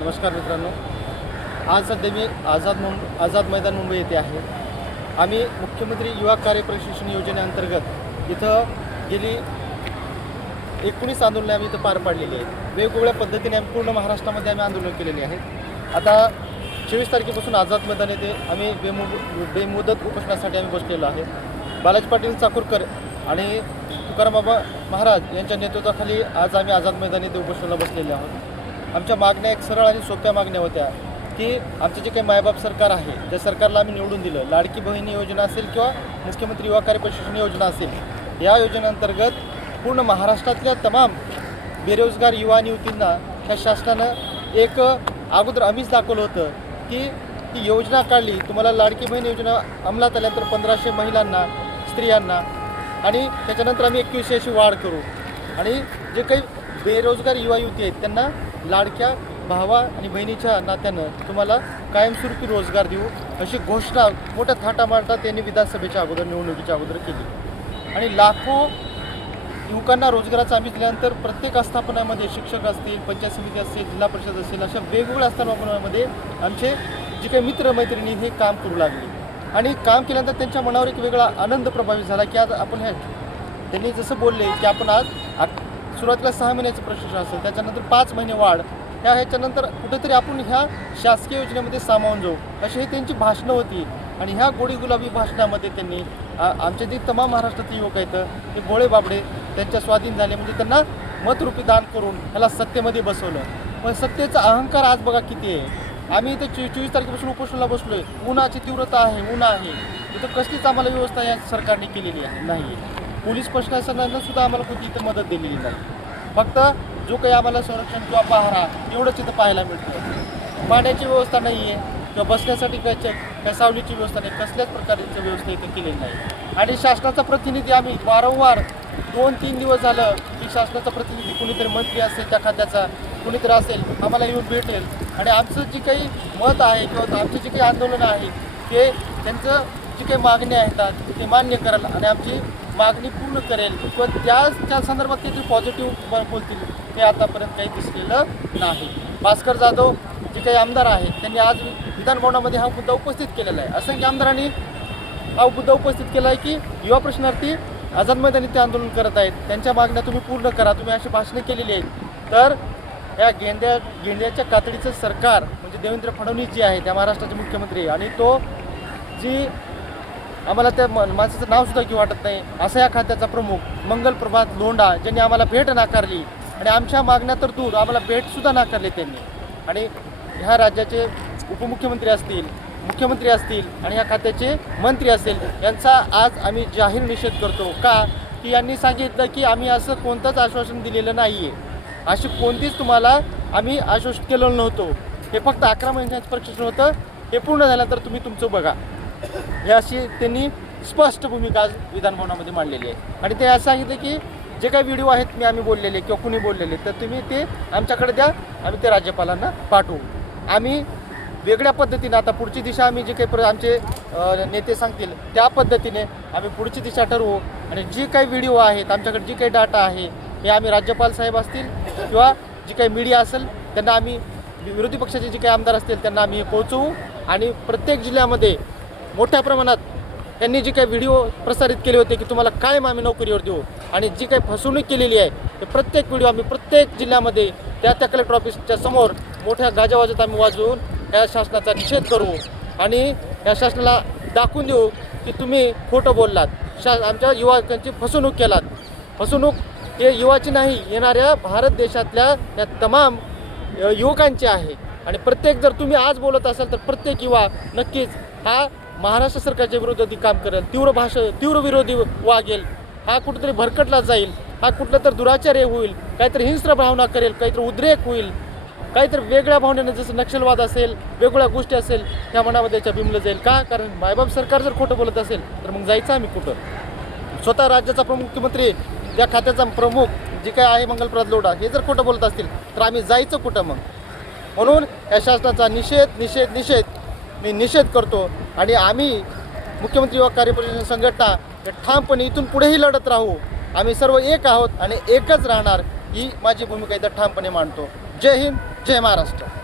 नमस्कार मित्रांनो, आज सध्या मी आझाद मैदान मुंबई येथे आहे। आम्ही मुख्यमंत्री युवा कार्य प्रशिक्षण योजनेअंतर्गत इथं गेली 19 आंदोलने आम्ही इथं पार पाडलेली आहेत। वेगवेगळ्या पद्धतीने आम्ही पूर्ण महाराष्ट्रामध्ये आम्ही आंदोलन केलेली आहेत। आता 24 तारखेपासून आझाद मैदान येथे आम्ही बेमुदत उपोषणासाठी आम्ही बसलेलो आहे। बालाजी पाटील चाकूरकर आणि तुकाराम बाबा महाराज यांच्या नेतृत्वाखाली आज आम्ही आझाद मैदान येथे उपोषणाला बसलेले आहोत। आमच्या मागण्या एक सरळ आणि सोप्या मागण्या होत्या की आमचे जे काही मायबाप सरकार आहे त्या सरकारला आम्ही निवडून दिलं। लाडकी बहिणी योजना असेल किंवा मुख्यमंत्री युवा कार्य प्रशिक्षण योजना असेल, या योजनेअंतर्गत पूर्ण महाराष्ट्रातल्या तमाम बेरोजगार युवा आणि युवतींना त्या शासनानं एक अगोदर आम्हीच दाखवलं होतं की ती योजना काढली। तुम्हाला लाडकी बहीण योजना अंमलात आल्यानंतर 1500 महिलांना, स्त्रियांना आणि त्याच्यानंतर आम्ही 2100ची वाढ करू आणि जे काही बेरोजगार युवा युवती आहेत त्यांना लाडक्या भावा आणि बहिणीच्या नात्यानं तुम्हाला कायमस्वरूपी रोजगार देऊ अशी घोषणा मोठ्या थाटामाटात त्यांनी विधानसभेच्या अगोदर, निवडणुकीच्या अगोदर केली आणि लाखो युवकांना रोजगाराचा हमी दिल्यानंतर प्रत्येक आस्थापनामध्ये शिक्षक असतील, पंचायत समिती असेल, जिल्हा परिषद असेल, अशा वेगवेगळ्या आस्थापनामध्ये आमचे जे काही मित्रमैत्रिणी हे काम करू लागले आणि काम केल्यानंतर त्यांच्या मनावर एक वेगळा आनंद प्रभावित झाला की आज आपण त्यांनी जसं बोलले की आपण आज सुरुवातीला 6 महिन्याचं प्रशिक्षण असेल, त्याच्यानंतर 5 महिने वाढ, ह्याच्यानंतर कुठेतरी आपण ह्या शासकीय योजनेमध्ये सामावून जाऊ अशी ही त्यांची भाषणं होती आणि ह्या गोडी गुलाबी भाषणामध्ये त्यांनी आमचे जे तमाम महाराष्ट्रातील युवक आहेत ते भोळे बाबडे त्यांच्या स्वाधीन झाले, म्हणजे त्यांना मतरूपी दान करून ह्याला सत्तेमध्ये बसवलं। पण सत्तेचा अहंकार आज बघा किती आहे। आम्ही इथं 24 तारखेपासून उपोषणाला बसलो आहे। उन्हाची तीव्रता आहे, ऊन आहे, इथं कसलीच आम्हाला व्यवस्था या सरकारने केलेली नाही। पोलीस प्रशासनानं सुद्धा आम्हाला कोणती इथं मदत दिलेली नाही। फक्त जो काही आम्हाला संरक्षण किंवा पहारा एवढंच इथं पाहायला मिळतं। पाण्याची व्यवस्था नाही आहे किंवा बसण्यासाठी काय सावलीची व्यवस्था नाही, कसल्याच प्रकारची व्यवस्था इथं केलेली नाही। आणि शासनाचा प्रतिनिधी आम्ही वारंवार 2-3 दिवस झालं की शासनाचा प्रतिनिधी कुणीतरी मंत्री असेल त्या खात्याचा, कुणीतरी असेल, आम्हाला येऊन भेटेल आणि आमचं जी काही मत आहे किंवा आमचे जे काही आंदोलनं आहे ते त्यांचं जी काही मागण्या आहेत ते मान्य कराल आणि आमची मागणी पूर्ण करेल किंवा त्या संदर्भात काहीतरी पॉझिटिव्ह बोलतील ते आतापर्यंत काही दिसलेलं नाही। भास्कर जाधव जे काही आमदार आहेत त्यांनी आज विधानभवनामध्ये हा मुद्दा उपस्थित केलेला आहे। असंख्य आमदारांनी हा मुद्दा उपस्थित केला आहे की युवा प्रश्नार्थी आझाद मैदानी ते आंदोलन करत आहेत, त्यांच्या मागण्या तुम्ही पूर्ण करा। तुम्ही अशी भाषणे केलेली आहेत तर या गेंड्याच्या कातडीचं सरकार म्हणजे देवेंद्र फडणवीस जे आहे त्या महाराष्ट्राचे मुख्यमंत्री आणि तो जी आम्हाला त्या माणसाचं नावसुद्धा की वाटत नाही असा या खात्याचा प्रमुख मंगल प्रभात लोंढा ज्यांनी आम्हाला भेट नाकारली आणि आमच्या मागण्या तर दूर आम्हाला भेटसुद्धा नाकारली त्यांनी। आणि ह्या राज्याचे उपमुख्यमंत्री असतील, मुख्यमंत्री असतील आणि ह्या खात्याचे मंत्री असेल यांचा आज आम्ही जाहीर निषेध करतो का की यांनी सांगितलं की आम्ही असं कोणतंच आश्वासन दिलेलं नाही आहे, अशी कोणतीच तुम्हाला आम्ही आश्वासित केलेलं नव्हतं। हे फक्त 11 महिन्याचं प्रशिक्षण होतं, हे पूर्ण झाल्यानंतर तुम्ही तुमचं बघा, हे अशी त्यांनी स्पष्ट भूमिका आज विधानभवनामध्ये मांडलेली आहे। आणि ते असं सांगितलं की जे काही व्हिडिओ आहेत आम्ही बोललेले किंवा कुणी बोललेले तर तुम्ही ते आमच्याकडे द्या, आम्ही ते राज्यपालांना पाठवू। आम्ही वेगळ्या पद्धतीने आता पुढची दिशा आम्ही जे काही आमचे नेते सांगतील त्या पद्धतीने आम्ही पुढची दिशा ठरवू आणि जी काही व्हिडिओ आहेत, आमच्याकडे जी काही डाटा आहे हे आम्ही राज्यपाल साहेब असतील किंवा जी काही मीडिया असेल त्यांना आम्ही, विरोधी पक्षाचे जे काही आमदार असतील त्यांना आम्ही पोहोचवू आणि प्रत्येक जिल्ह्यामध्ये मोठ्या प्रमाणात त्यांनी जी काही व्हिडिओ प्रसारित केले होते की तुम्हाला कायम आम्ही नोकरीवर देऊ आणि जी काही फसवणूक केलेली आहे ते प्रत्येक व्हिडिओ आम्ही प्रत्येक जिल्ह्यामध्ये त्या कलेक्टर ऑफिसच्या समोर मोठ्या गाजावाजात आम्ही वाजवून या शासनाचा निषेध करू आणि या शासनाला दाखवून देऊ की तुम्ही खोटं बोललात, आमच्या युवकांची फसवणूक केलात। फसवणूक हे युवाची नाही, येणाऱ्या भारत देशातल्या या तमाम युवकांची आहे आणि प्रत्येक जर तुम्ही आज बोलत असाल तर प्रत्येक युवा नक्कीच हा महाराष्ट्र सरकारच्या विरोधात काम करेल, तीव्र विरोधी वागेल, हा कुठेतरी भरकटला जाईल, हा कुठलं तर दुराचार्य होईल, काहीतरी हिंस्र भावना करेल, काहीतरी उद्रेक होईल, काहीतरी वेगळ्या भावनेनं जसं नक्षलवाद असेल, वेगवेगळ्या गोष्टी असेल त्या मनामध्ये त्याच्या बिंबलं जाईल का? कारण मायबाप सरकार जर खोटं बोलत असेल तर मग जायचं आम्ही कुठं? स्वतः राज्याचा मुख्यमंत्री त्या खात्याचा प्रमुख जे काय आहे मंगल प्रभात लोढा हे जर खोटं बोलत असतील तर आम्ही जायचं कुठं मग? म्हणून या शासनाचा मी निषेध करतो आणि आम्ही मुख्यमंत्री युवा कार्य प्रशिक्षण संघटना हे ठामपणे इथून पुढेही लढत राहू। आम्ही सर्व एक आहोत आणि एकच राहणार ही माझी भूमिका इथं ठामपणे मांडतो। जय हिंद, जय महाराष्ट्र।